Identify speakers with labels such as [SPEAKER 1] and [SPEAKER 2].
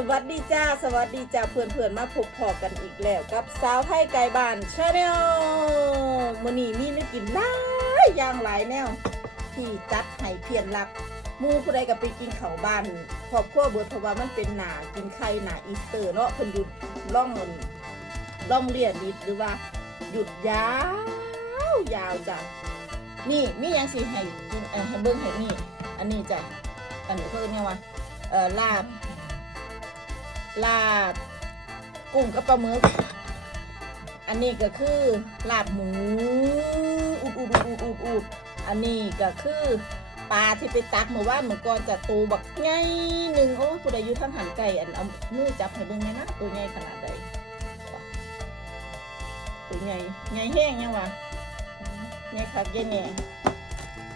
[SPEAKER 1] สวัสดีจ้า สวัสดีจ้าเพื่อนเพื่อนมาพบพอกันอีกแล้ว กับสาวไทยไก่บ้านชาแนลมือนี้มีนักกินหลายอย่างหลายแนว ที่จัดให้เพียนรักมูผู้ใดก็ไปกินเขาบ้านครอบครัวเบิดเพราะว่ามันเป็นหนากินไข่หนาอีสเตอร์เนาะเพิ่นหยุดล่องล่องเรียนนิดหรือว่า หยุดยาวยาวจ้ะนี่มียังสิให้กินเออให้เบิ่งให้นี่ อันนี้จ้ะอันนี้เขาเรียกว่าเออลาบ ลาบกุ้งกับปลาหมึก อันนี้ก็คือลาบหมูอุดอุดอุดอุดอุดอุดอันนี้ก็คือปลาที่ไปตักเมื่อวานเมื่อก่อนจะตูบักใหญ่หนึ่งโอ้ผู้ใดอยู่ทางหันไก่อันเอามือจับให้เบิ่งไงนะตัวใหญ่ขนาดใดตัวใหญ่ใหญ่แห้งยังวะใหญ่คักใหญ่แหน่